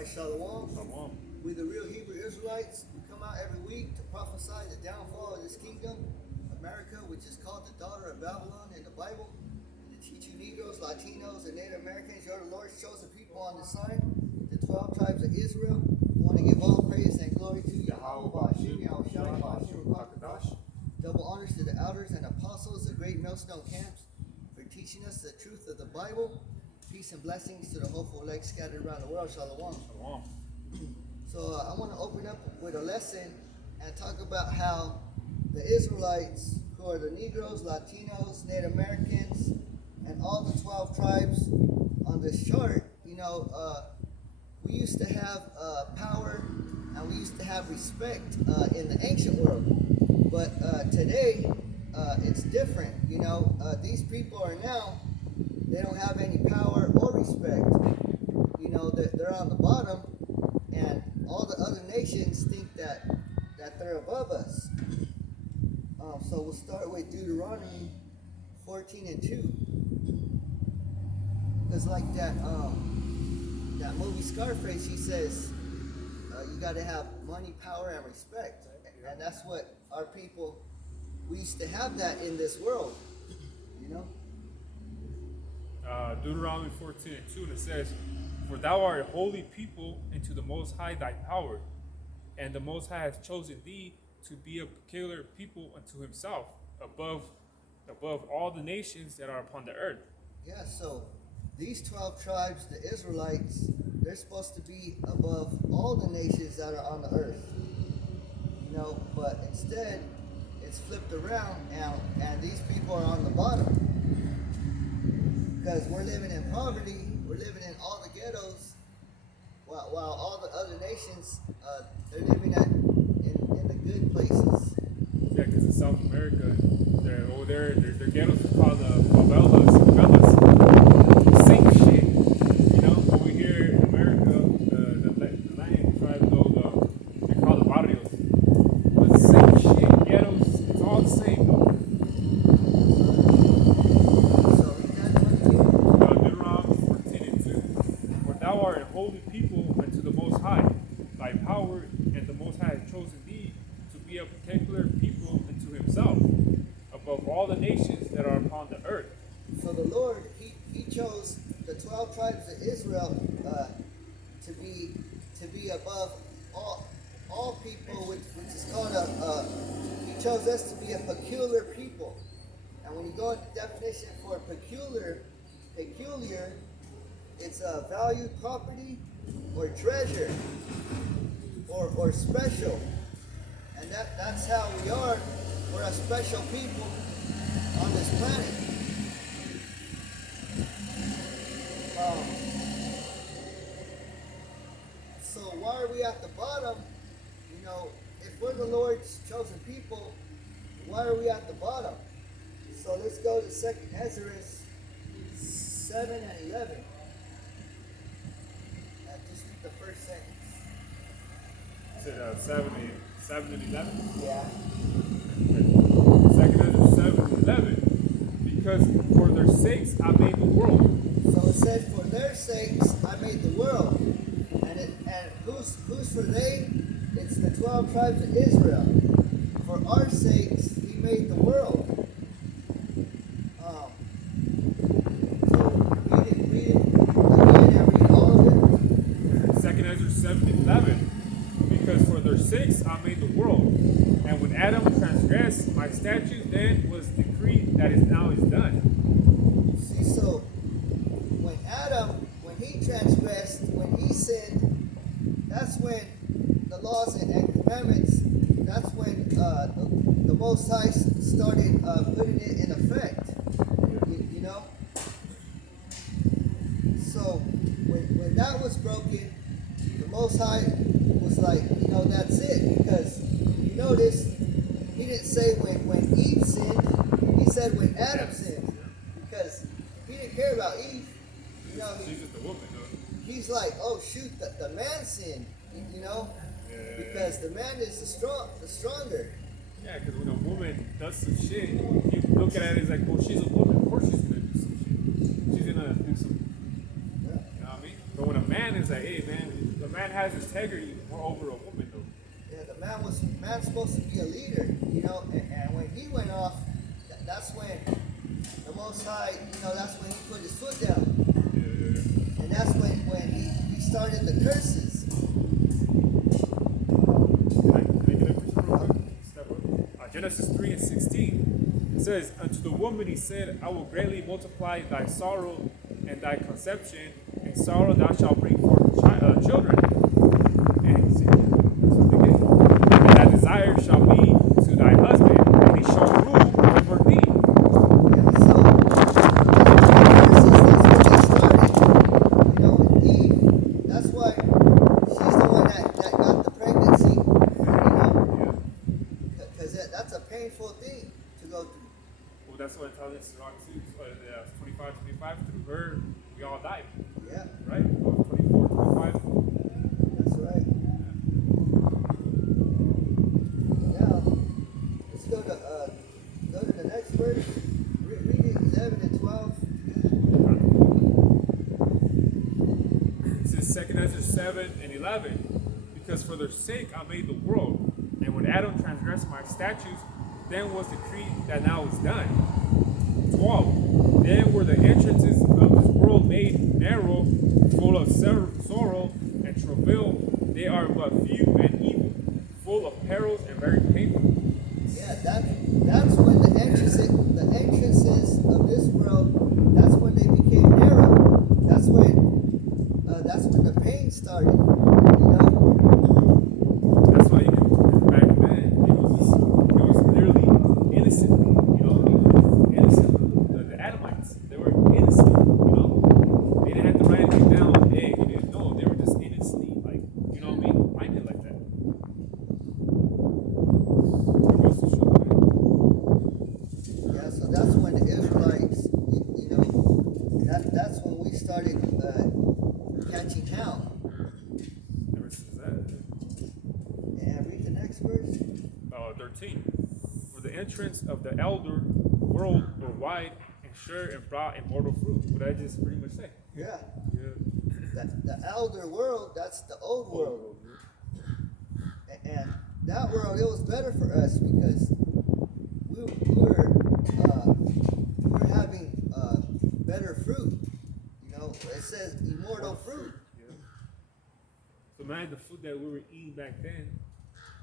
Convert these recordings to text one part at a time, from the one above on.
Right, Shalom. Shalom. We the real Hebrew Israelites. We come out every week to prophesy the downfall of this kingdom, America, which is called the daughter of Babylon in the Bible. And to teach you Negroes, Latinos, and Native Americans, you're the Lord's chosen people on this side, the 12 tribes of Israel. We want to give all praise and glory to Yahweh, Ba'ashim, Yahushua, Ba'ashim, Rakadash. Double honors to the elders and apostles, the great millstone camps, for teaching us the truth of the Bible. Peace and blessings to the hopeful elect scattered around the world. Shalom. Shalom. So I want to open up with a lesson and talk about how the Israelites, who are the Negroes, Latinos, Native Americans, and all the 12 tribes on this chart, we used to have power and we used to have respect in the ancient world. But today, it's different. These people are now, they don't have any power or respect. They're on the bottom, and all the other nations think that they're above us. So we'll start with Deuteronomy 14 and 2. Because like that movie Scarface, he says, you got to have money, power, and respect. And that's what our people, we used to have that in this world, Deuteronomy 14 and 2, and it says, "For thou art a holy people unto the Most High thy power, and the Most High has chosen thee to be a peculiar people unto himself, above all the nations that are upon the earth." Yeah, so these 12 tribes, the Israelites, they're supposed to be above all the nations that are on the earth. But instead, it's flipped around, and these people are on the bottom. Because we're living in poverty, we're living in all the ghettos, while all the other nations, they're living in the good places. Yeah, because in South America, their ghettos are called favelas. Same shit. Over here in America, the Latin tribes, they call the barrios. But same shit. Ghettos, it's all the same, though. Deuteronomy 14 and 2. "For thou art a holy people unto the Most High, thy power, and the Most High has chosen thee to be a particular people unto himself, above all the nations that are upon the earth." So the Lord, He chose the 12 tribes of Israel to be above all people, which is called He chose us to be a peculiar people. And when you go into definition for peculiar, it's a valued property or treasure or special. And that's how we are. We're a special people on this planet. So why are we at the bottom? If we're the Lord's chosen people, why are we at the bottom? So let's go to 2nd Ezra 7 and 11. And just read the first sentence. Is it 7 and 11? Yeah. 2 Ezra 7 and 11. "Because for their sakes I made the world." So it said, "For their sakes I made the world." And who's for they? It's the 12 tribes of Israel. For our sakes He made the world. So read it again and read all of it. 2 Ezra 7 and 11. "Because for their sakes I made the world, and when Adam transgressed my statutes, then was decreed that is now is done." See, so when Adam, when he transgressed, when he sinned, that's when the laws and commandments, that's when the Most High started putting it in effect. So when that was broken, the Most High was like, that's it. Because you notice, He didn't say when Eve sinned, He said when Adam sinned. Because He didn't care about Eve. She's just a woman, though. He's like, oh shoot, the man sinned, because the man is the stronger. Yeah, because when a woman does some shit, you look at it as like, well, she's a woman, of course she's gonna do some shit. She's gonna do some, you know what I mean? But when a man is like, hey man, the man man has integrity more over a woman, though. Yeah, the man's supposed to be a leader, you know, and when he went off, that's when the Most High, you know, that's when he put his foot down, Yeah. and that's when he started the curses. Can I get a picture real quick? Step up. Genesis 3:16. It says, "Unto the woman he said, I will greatly multiply thy sorrow and thy conception. In sorrow thou shalt bring forth children. And see, that's what they get. And thy desire shall be to thy husband, and he shall rule over thee." Yeah, so that's where they started, you know, with Eve. That's why she's the one that got the pregnancy, you know, because that's a painful thing to go through. Well, that's what it tells us in Rock 2, 25, through her, we all died. Yeah, Right? 24, 25. that's right. Now, let's go to the next verse. Read it, 11 and 12. It says 2 Ezra 7 and 11. Because for their sake I made the world, and when Adam transgressed my statutes, then was decreed that now is done. 12. Then were the entrances of this world made narrow, full of sorrow and travail. They are but few and evil, full of perils and very painful. Yeah, that's when the entrances of this world, that's when they became narrow. That's when the pain started. You know. That's why you can, back then, it was literally innocent. You know, innocent. The Adamites, they were innocent. You know, they didn't have to write anything down. Hey, we didn't know. They were just innocently, like, you know what I mean, minded like that. Yeah, so that's when the Israelites, you know, that's when we started catching hell. Ever since that. And read the next verse. 13. For the entrance of the elder world were wide and sure and brought immortal fruit. What I just pretty much say. Yeah. Yeah. The elder world, that's the old world. And that world, it was better for us because we were having better fruit. You know, it says immortal fruit. Yeah. So man, the food that we were eating back then,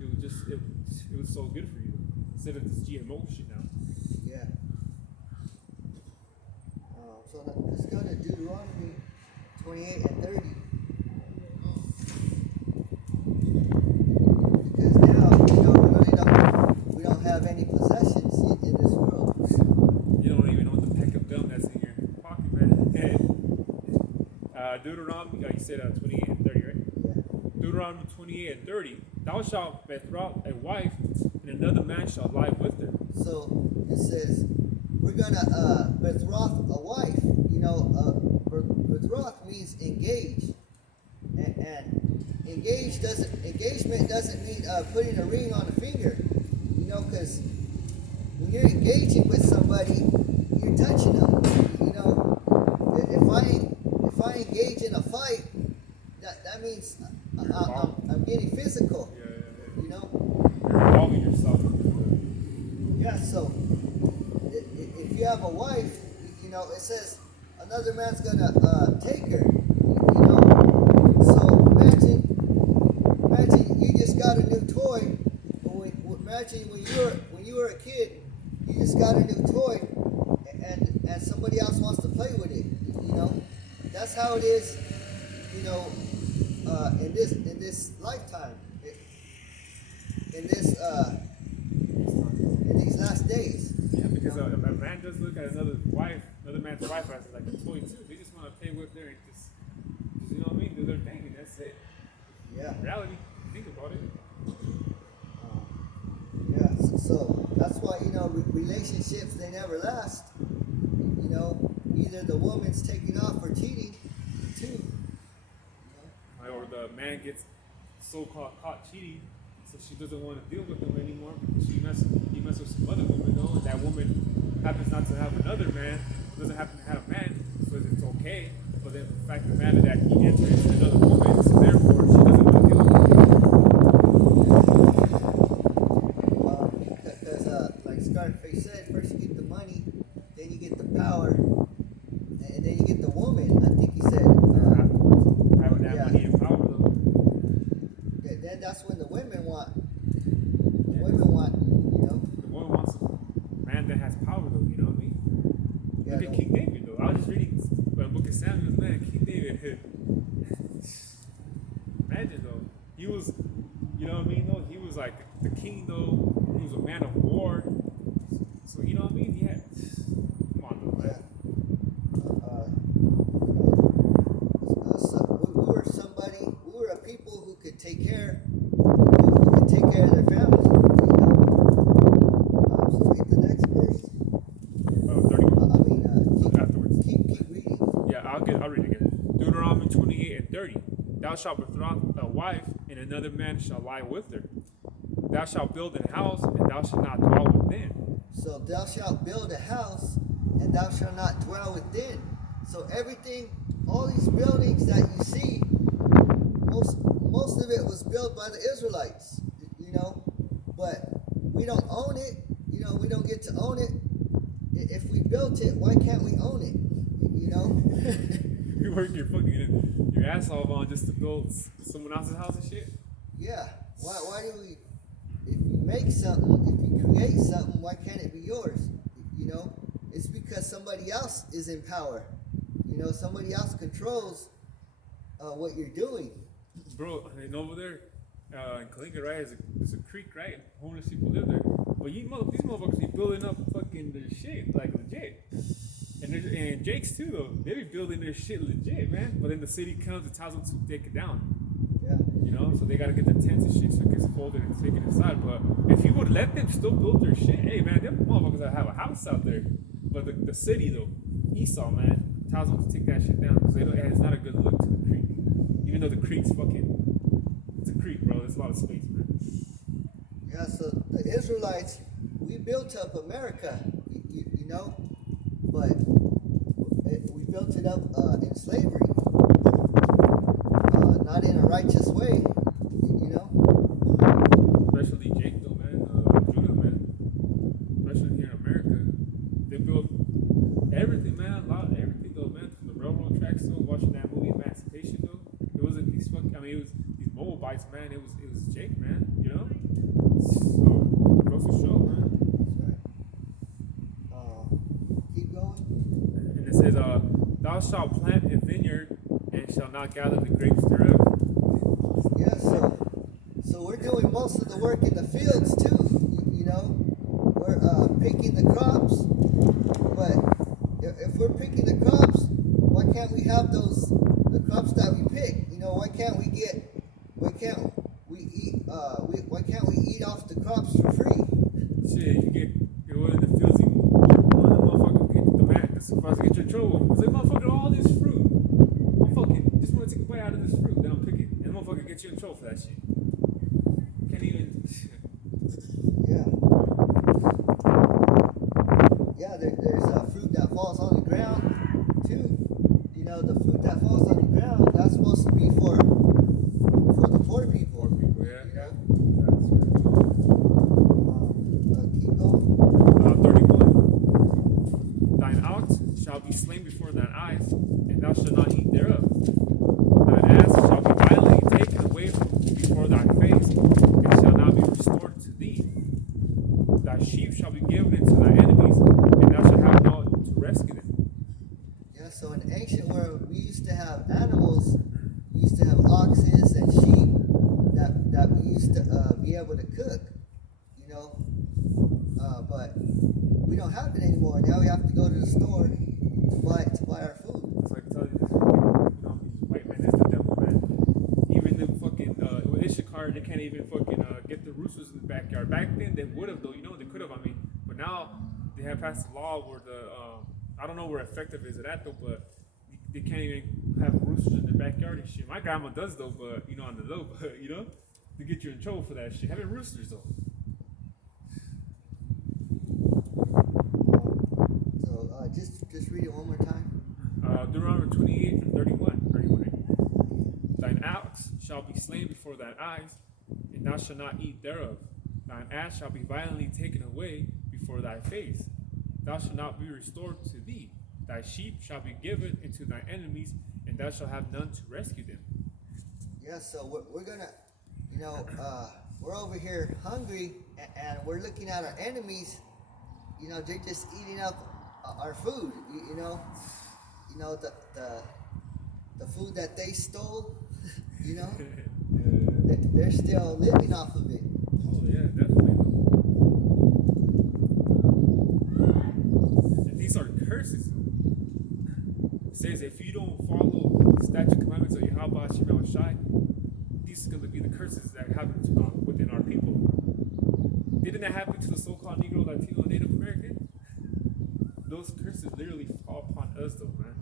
it was so good for you. Instead of this GMO shit now. Yeah. So let's go to Deuteronomy 28 and 30. Because now, you know, we don't have any possessions in this world. You don't even know what the pack of gum that's in your pocket, man. Deuteronomy, like you said, 28 and 30, right? Yeah. Deuteronomy 28 and 30. Thou shalt betroth a wife, and another man shall lie with her. So it says we're gonna betroth a wife. You know, betroth means engage, and engagement doesn't mean putting a ring on a finger. You know, because when you're engaging with somebody, you're touching them. You know, if I engage in a fight, that means I'm getting physical. Yeah. You know. You're involving yourself. Yeah, so if you have a wife, you know, it says another man's gonna take her, you know. So imagine you just got a new toy. Imagine when you were a kid, you just got a new toy, and somebody else wants to play with it. You know, that's how it is. You know, in this lifetime, in these last days. Yeah, because a man does look at another man's wife as like a toy too. They just want to play with her and just you know what I mean, do their thing, and that's it. Yeah. In reality, think about it. Yeah. So that's why, you know, relationships, they never last. You know, either the woman's taking off or cheating, too. You know? Or the man gets so-called caught cheating, so she doesn't want to deal with him anymore because he messed with some other woman, though, and that woman happens not to have another man, doesn't happen to have a man, so it's okay. But then the fact of the matter that he entered into another woman, so therefore she man, King David. Imagine though, he was, you know what I mean? Though he was like the king though. He was a man of war. So you know what I mean? He had. Come on, though, Yeah. man. We were somebody. We were a people who could take care. Who could take care of their families. So read the next verse. 31. Afterwards. keep reading. Yeah, I'll read it again. Deuteronomy 28 and 30. Thou shalt betroth a wife, and another man shall lie with her. Thou shalt build an house, and thou shalt not dwell within. So thou shalt build a house, and thou shalt not dwell within. So everything, all these buildings that you see, most of it was built by the Israelites, but we don't own it. We don't get to own it. If we built it, why can't we own it? You work your ass off on just to build someone else's house and shit. Yeah. Why do we? If you make something, if you create something, why can't it be yours? It's because somebody else is in power. Somebody else controls what you're doing. Bro, and over there in Kalinga, right, there's a creek, right? And homeless people live there. But these motherfuckers be building up fucking their shit, like legit. And Jake's too, though. They be building their shit legit, man. But then the city comes and tells them to take it down. Yeah. So they gotta get the tents and shit so it gets folded and taken inside. But if you would let them still build their shit, hey man, them motherfuckers that have a house out there. But the city though, Esau, man, tells them to take that shit down because it's not a good look to the creek. Even though the creek's it's a creek, bro. There's a lot of space, man. Yeah. So the Israelites, we built up America, but we built it up in slavery, not in a righteous way, Especially Jake, though, man. Judah, man. Especially here in America, they built everything, man. Everything, though, man. From the railroad tracks, though. Watching that movie Emancipation, though. It wasn't these fucking. It was these Moabites, man. It was Jake, man. So it goes to show, man. Keep going. And it says, "Thou shalt plant a vineyard and shall not gather the grapes thereof." Yeah, so we're doing most of the work in the fields too. We're picking the crops, but if we're picking the crops, why can't we have the crops that we pick? Why can't we eat off the crops for free? Shit, you go in the fields, one of the motherfuckers get the man, the supervisor get you in trouble. It's like, motherfucker, all this fruit. I'm fucking just want to take a bite out of this fruit, then I'm picking. And the motherfucker gets you in trouble for that shit. Can't even. Yeah. Yeah, there's fruit that falls on the ground too. The fruit that falls on the ground, that's supposed to be for the poor people. Poor people, yeah. That's right. Keep going. 31. Thine ox shall be slain before thine eyes, and thou shalt not eat thereof. Thine ass shall be violently taken away before thy face, and shall not be restored to thee. Thy sheep shall be given into thy enemies, and thou shalt have no to rescue them. Yeah, so in the ancient world, we used to have animals. We used to have oxes and sheep that we used to be able to cook, but we don't have it anymore. Now we have to go to the store to buy our food. So I can tell you this, these white men, that's the devil, man. Even the fucking, with Issachar, they can't even fucking get the roosters in the backyard. Back then, they would have, though, they could have, but now they have passed a law where I don't know where effective is it at, though, but they can't even have roosters in their backyard and shit. My grandma does, though, but, on the low, but, to get you in trouble for that shit. Having roosters, though. Just read it one more time. Deuteronomy 28 and 31. Thine ox shall be slain before thine eyes, and thou shalt not eat thereof. Thine ass shall be violently taken away before thy face. Thou shalt not be restored to thee. Thy sheep shall be given into thy enemies, and thou shalt have none to rescue them. Yeah, so we're gonna, we're over here hungry, and we're looking at our enemies. They're just eating up our food. the food that they stole, you know, Yeah. they're still living off of it. Oh yeah, definitely. And these are curses. It says if you don't follow the statute commandments of Yahweh Hashem Shai, these are going to be the curses that happen within our people. Didn't that happen to the so-called Negro, Latino, Native American? Those curses literally fall upon us, though, man.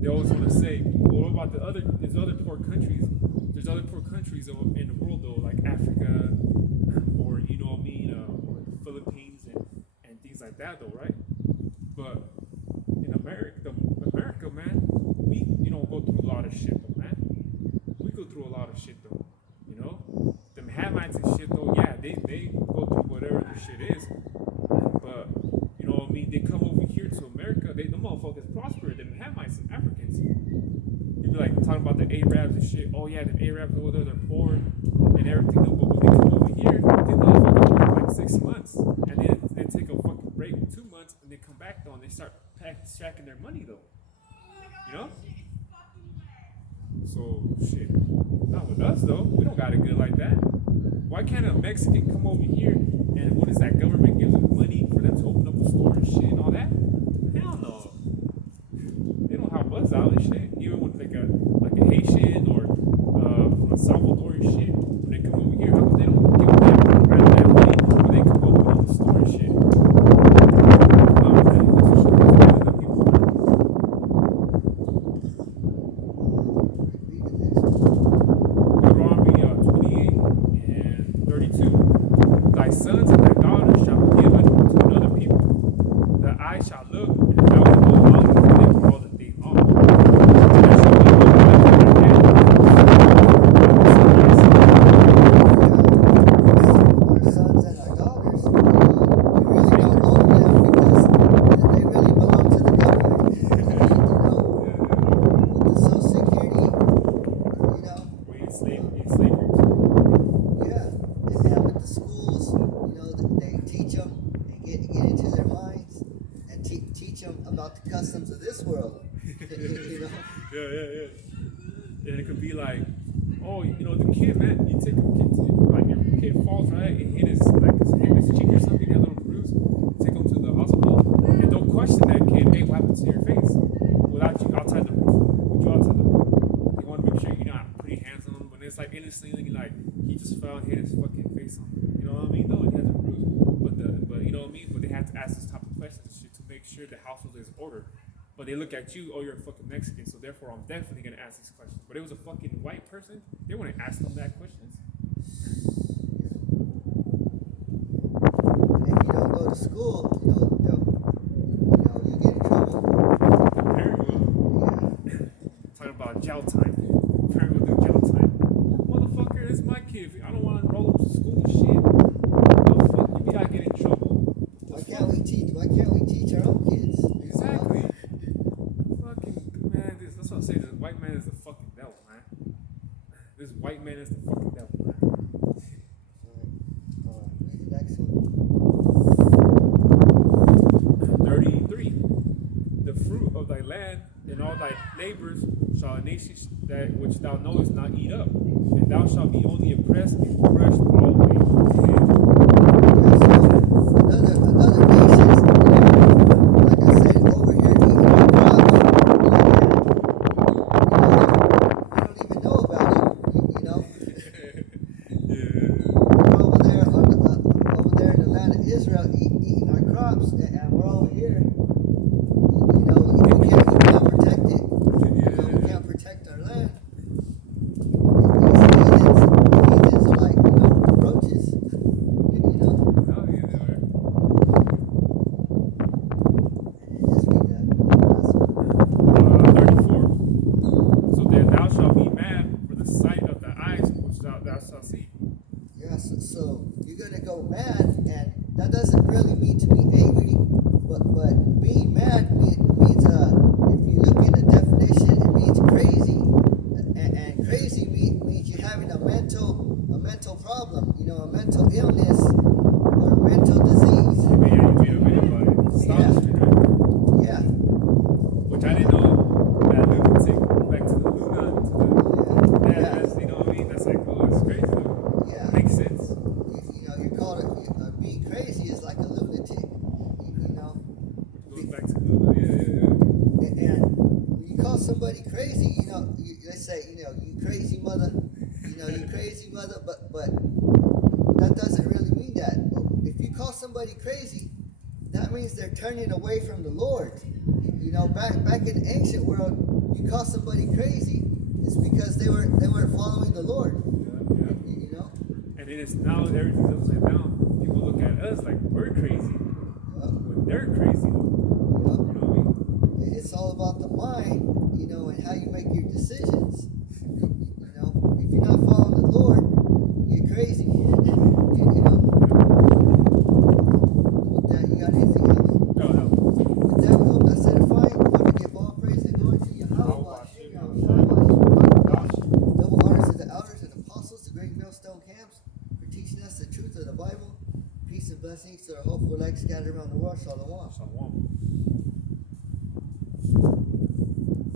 They always want to say, well, what about there's other poor countries. There's other poor countries in the world, though, like Africa, or, you know what I mean, or the Philippines, and things like that, though, right? But in America, man, we, go through a lot of shit, though, man. We go through a lot of shit, though, you know? Them Hamites and shit, though, yeah, they go through whatever the shit is. But, you know what I mean, they come over here to America, the motherfuckers prosper, them Hamites and Africans. You'd be like talking about the Arabs and shit. Oh yeah, the Arabs over there, they're poor and everything. But when they come over here, they motherfuckers work like 6 months, and then they take a fucking break 2 months, and they come back though, and they start stacking their money though. You know? So shit, not with us though. We don't got it good like that. Why can't a Mexican come over here and what is that? Government gives them money for them to open up a store and shit and all that? Hell no. They don't help us out and shit. Even with like a Haitian or from a Salvadorian shit, when they come over here, how come they don't give them that money when they come open up the store and shit? Deuteronomy 28 and 32. Thy sons and thy daughters shall be given to another people. The eye shall look, and thou wilt no longer for them all the day long. There shall be no one in their hand. Our sons and our daughters, we really don't own them because they really belong to the government. With the Social Security, We enslave slavery too. yeah. And with the schools, they teach them and get into their minds and teach them about the customs of this world. Yeah. And it could be like, oh, the kid, man, you take a kid to, like, if a kid falls, right, and hit his cheek or something, that little bruise, take him to the hospital, and don't question that kid, hey, what happened to your face? Without you outside the room. With you outside the room. You want to make sure you're not putting hands on him, but it's like innocently, like, he just fell and hit his fucking face on him. You know what I mean? Though, and he has a bruise. But you know what I mean? But they have to ask this type of questions and shit to make sure the household is ordered. But they look at you, oh, you're a fucking Mexican, so therefore I'm definitely gonna ask these questions. But it was a fucking white person, they wouldn't ask them that questions. And if you don't go to school, you get in trouble. The parent will. Talking about jail time. The parent will do jail time. Motherfucker, it's my kid. I don't want to enroll him to school and shit. What the fuck you mean I get in trouble? Why can't we teach our own kids? Exactly. Fucking man, that's what I'm saying. This white man is the fucking devil, man. This white man is the fucking devil, man. Read the next one. 33. The fruit of thy land and all thy labors shall a nation that which thou knowest not eat up, and thou shalt be only oppressed and crushed always. Another nation, like I said, over here eating our crops. We don't even know about it. We're over there in the land of Israel eating our crops, and we're over here. We can't protect it. We can't protect our land. These heathens are like roaches. somebody crazy, they say, you crazy mother, you crazy mother, but that doesn't really mean that. If you call somebody crazy, that means they're turning away from the Lord. Back in the ancient world, you call somebody crazy, it's because they weren't following the Lord. And then it's now everything's upside down. People look at us like we're crazy. When they're crazy. You know what I mean? It's all about the mind, and how you make your decisions. If you're not following the Lord, you're crazy. With that, you got anything else? No. With that, we hope that's edifying. We want to give all praise and glory to Yahweh. Double honors to the elders and apostles, the great millstone camps, for teaching us the truth of the Bible. Peace and blessings to our hopeful legs scattered around the world. Shalom. Shalom.